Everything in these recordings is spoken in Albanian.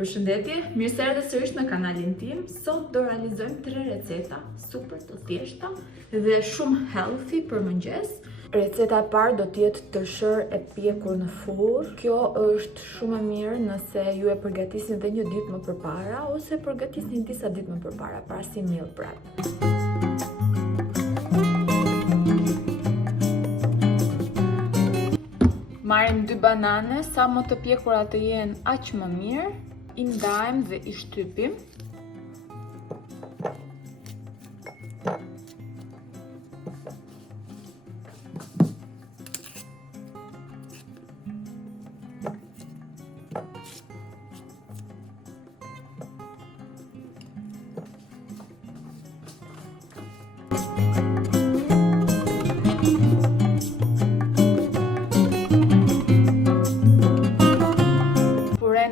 Përshëndetje, mirë se erdhe sërish në kanalin tim. Sot do realizojmë 3 receta super të thjeshta dhe shumë healthy për mëngjes. Receta e parë do të jetë tërshër e pjekur në furrë. Kjo është shumë e mirë nëse ju e përgatisni dhe një ditë më përpara ose përgatisni disa ditë më përpara, para si meal prep. Marrim 2 banane, sa më të pjekura të jenë aq më mirë. I ndajmë dhe i shtypim.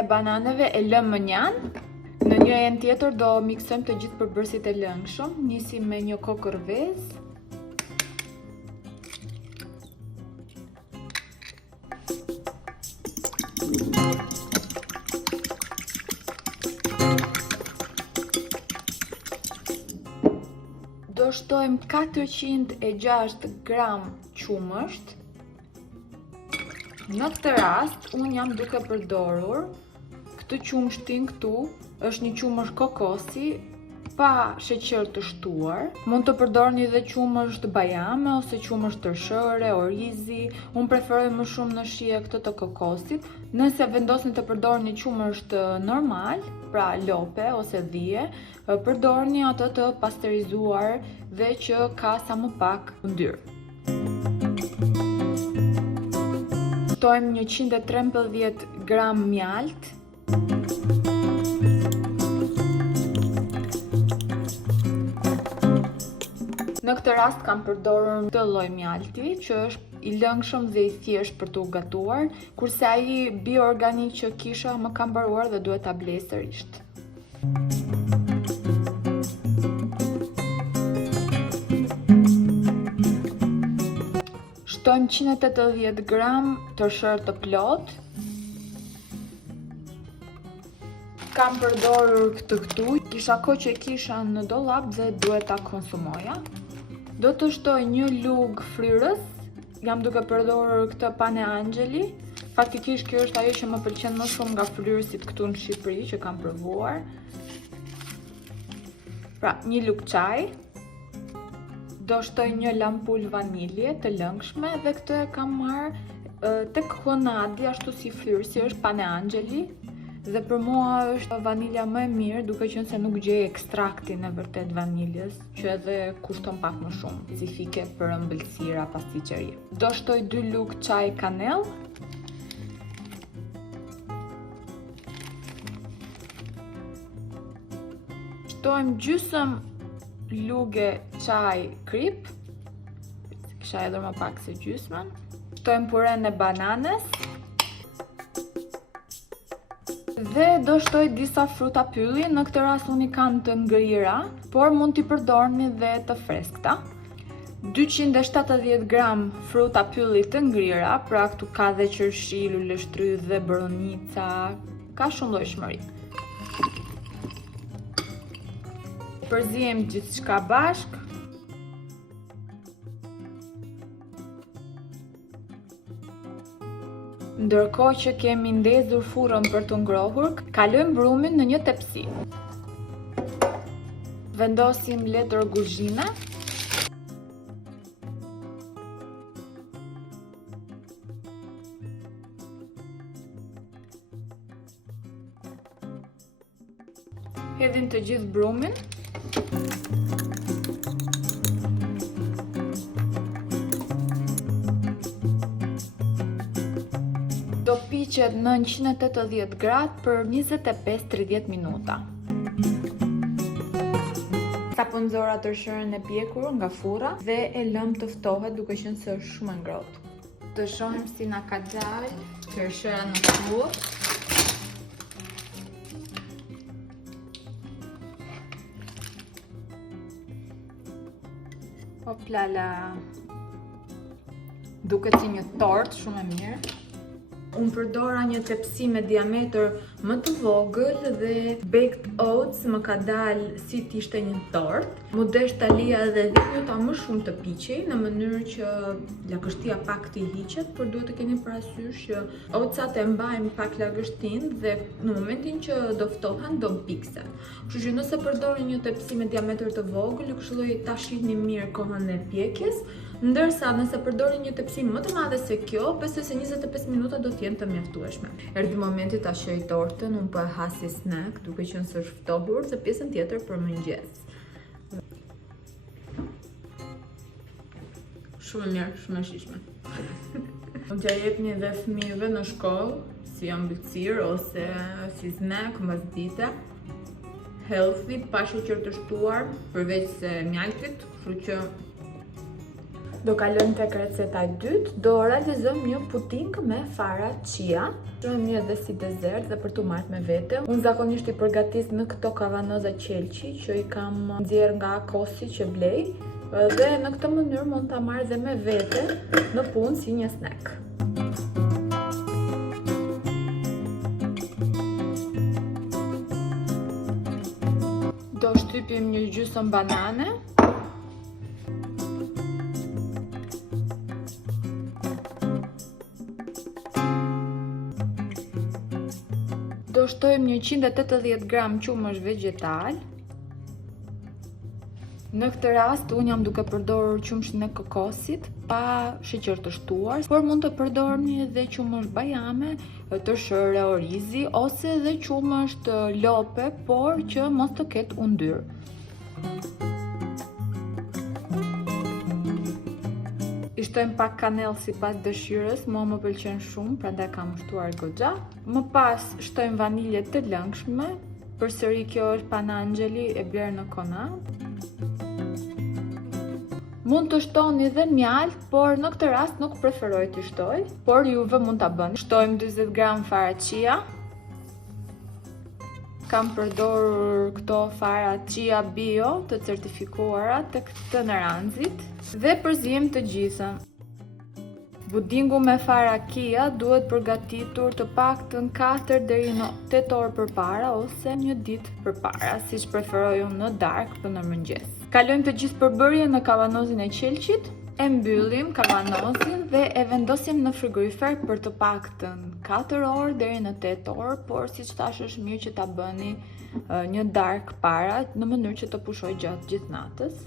E bananeve e lëmë më njanë. Në një enë tjetër do miksojmë të gjithë përbërësit e lëngshëm. Nisim me një kokë rrëvez. Do shtojmë 406 gram qumësht. Në këtë rast, unë jam duke përdorur këtë qumshtin këtu, është një qumësht kokosi, pa sheqer të shtuar. Mund të përdorni dhe qumësht bajame ose qumësht tërshëre, orizi. Unë preferoj më shumë në shije këtë të kokosit. Nëse vendosni të përdorni qumësht normal, pra lope ose dhije, përdorni atë të pasterizuar dhe që ka sa më pak yndyrë. Shtojmë 113 gram mjalt. Në këtë rast kam përdorur këtë lloj mjalti, që është i lëngshëm dhe i thjeshtë për të gatuar, kurse ai bioorganik që kisha më ka mbaruar dhe duhet ta blej sërish. Shtojmë 180 gram tërshër të plot. Kam përdorur këtë këtu, kisha kohë që kisha në dollap dhe duhet ta konsumoja. Do të shtoj një lugë fryrës, jam duke përdorur këtë pane Angeli. Faktikisht kjo është ajo që më pëlqen më shumë nga fryrësit këtu në Shqipëri që kam provuar. Pra, një lugë çaj. Do shtoj një lampull vanilje të lëngshme dhe këtë e kam marrë tek Honadi, ashtu si fryrësi, është pane Angeli. Dhe për mua është vanilja më e mirë, duke qenë se nuk gjej ekstraktin e vërtet vaniljes, që edhe kushton pak më shumë, specifike për ëmbëlsira pastiqerie. Do shtoj 2 lugë çaj kanell. Shtojmë gjysmë lugë çaj krip. Kisha hedhur më pak se gjysmën. Shtojmë puren e bananës. Dhe do shtoj disa fruta pylli, në këtë rast unë i kam të ngrira, por mund t'i përdorni dhe të freskëta. 270 gram fruta pylli të ngrira, pra këtu ka dhe qershi, luleshtrye dhe boronica, ka shumë llojshmëri. Përzihem gjithçka bashk. Ndërkohë që kemi ndezur furrën për të ngrohur, kalojmë brumin në një tepsi. Vendosim letër kuzhine. Hedhim të gjithë brumin. Do piqet në 180 gradë për 25-30 minuta. Sapo nxora tërshërën e pjekur nga furra dhe e lëm të ftohet duke qenë se është shumë e ngrohtë. Të shohim si na ka dalë tërshëra në furrë. Hoplala. Duket si një tort shumë e mirë. Unë përdora një tepsi me diametër më të vogël dhe baked oats më ka dalë si t'ishte një tort. Mu desh ta lija edhe 10 minuta më shumë të piqej në mënyrë që lagështia pak t'i hiqet, por duhet të keni parasysh që oatsat e mbajnë pak lagështinë dhe në momentin që do ftohen do mpiksen. Kështu që nëse përdorni një tepsi me diametër të vogël, ju këshilloj ta shihni mirë kohën e pjekjes. Ndërsa nëse përdorni një tepsi më të madhe se kjo, besoj se 25 minuta do t'jenë të mjaftueshme. Erdhi momenti ta shoj tortën, unë po e ha si snack, duke qenë se është ftohur dhe pjesën tjetër për mëngjes. Shumë mirë, shumë e shijshme. Mund t'ja jepni dhe fëmijëve në shkollë, si ambëlsirë ose si snack mbasdite. Healthy, pa sheqer të shtuar, përveç se mjaltit, kështu që do kalojmë tek receta e dytë, do realizojmë një puding me fara chia. Shumë mirë edhe si dezert dhe për t'u marrë me vete. Unë zakonisht i përgatis në këto kavanoza qelqi që i kam nxjerr nga kosi që blej dhe në këtë mënyrë mund ta marr dhe me vete në punë si një snack. Do shtypim një gjysmë banane. Do shtojmë 180 gram qumësh vegetal. Në këtë rast, unë jam duke përdorur qumshin e kokosit, pa sheqer të shtuar, por mund të përdorni edhe qumësh bajame, të shëre orizi, ose edhe qumësh të lope, por që mos të ketë undyrë. I shtojmë pak kanell sipas dëshirës, mua më pëlqen shumë, prandaj kam shtuar goxha. Më pas shtojmë vanilje të lëngshme, përsëri kjo është Panangeli e blerë në Konad. Mund të shtoni dhe mjalt, por në këtë rast nuk preferoj të shtoj, por juve mund ta bëni. Shtojmë 40 gram fara chia. Kam përdorur këto fara chia bio të certifikuara tek të Naranxit dhe përzijem të gjitha. Pudingu me fara chia duhet përgatitur të paktën 4 deri në 8 orë përpara ose një ditë përpara, siç preferoj unë në darkë në mëngjes. Kalojmë të gjithë përbërjen në kavanozin e qelqit, e mbyllim kavanozin dhe e vendosim në frigorifer për të paktën 4 orë deri në 8 orë, por siç thash është mirë që ta bëni një darkë para në mënyrë që të pushojë gjatë gjithë natës.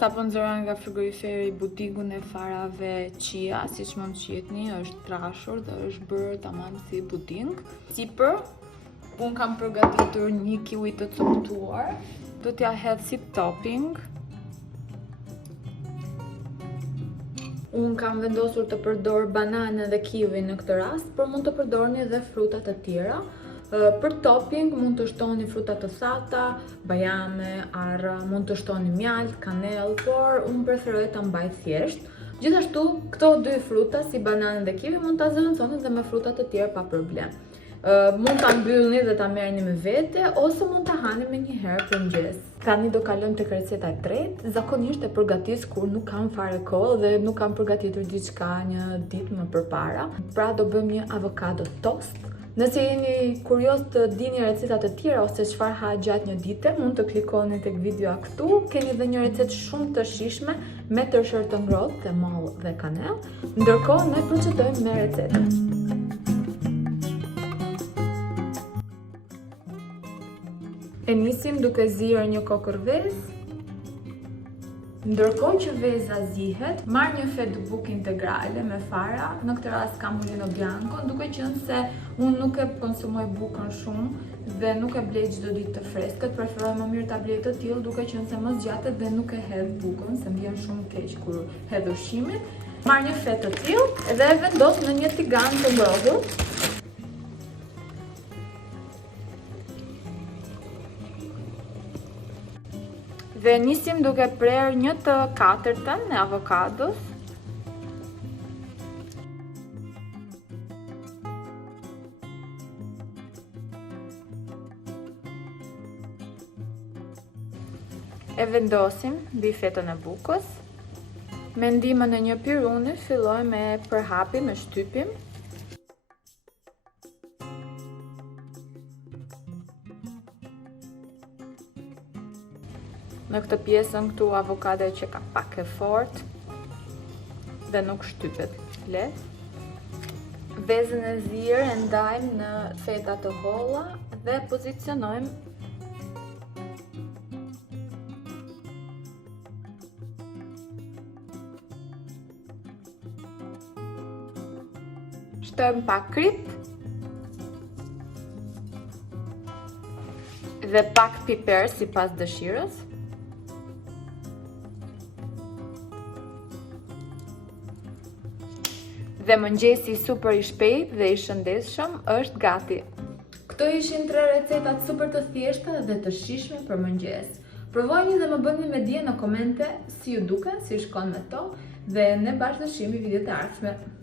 Sa po nxorra nga frigoriferi pudingun e farave chia, siç mund të shihni, është trashur dhe është bërë tamam si puding. Sipër, unë kam përgatitur një kiwi të coptuar, do t'ja hedh si topping. Unë kam vendosur të përdor bananën dhe kiwi në këtë rast, por mund të përdorni edhe fruta të tjera. Për topping mund të shtoni fruta të thata, bajame, arra, mund të shtoni mjalt, kanell, por unë preferoj ta mbaj thjesht. Gjithashtu, këto dy fruta, si bananën dhe kiwi, mund ta zëvendësoni edhe me fruta të tjera pa problem. Mund ta mbyllni dhe ta merrni me vete, ose mund ta hani me një herë për mëngjes. Tani do kalojmë tek receta e tretë. Zakonisht e përgatis kur nuk kam fare kohë dhe nuk kam përgatitur diçka një ditë më përpara. Pra do bëjmë një avokado toast. Nëse jeni kurioz të dini recetat të tjera ose çfarë ha gjatë një dite, mund të klikoni tek videoa këtu. Keni edhe një recetë shumë të shijshme me tërshër të ngrohtë dhe mollë dhe kanell. Ndërkohë ne procedojmë me recetën. E nisim duke zirë një kokër vezë. Ndërkohë që veza zihet, marr një fettë bukë integrale me fara, në këtë rast kam mulino bianco, duke qenë se unë nuk e konsumoj bukën shumë dhe nuk e blej çdo ditë të freskët, preferoj më mirë ta blej të tillë, duke qenë se më zgjatet dhe nuk e hedh bukën, se m'vjen shumë keq kur hedh ushqimin. Marr një fetë të tillë dhe e vendos në një tigan të ngrohur. Dhe nisim duke prerë 1/4 e avokados. E vendosim mbi fetën e bukës. Me ndihmën e një piruni filloj me përhapim, me shtypim. Në këtë pjesën këtu avokado që ka pak e fort dhe nuk shtypet lehtë. Vezën e zirë e ndajmë në feta të holla dhe pozicionojmë shtojmë pak krip dhe pak piper sipas dëshirës. Dhe mëngjesi super i shpejt dhe i shëndetshëm është gati. Këto ishin 3 recetat super të thjeshta dhe të shijshme për mëngjes. Provojeni dhe më bëni me dije në komente si ju duken, si shkon me to, dhe ne bashkë do shihemi video të ardhshme.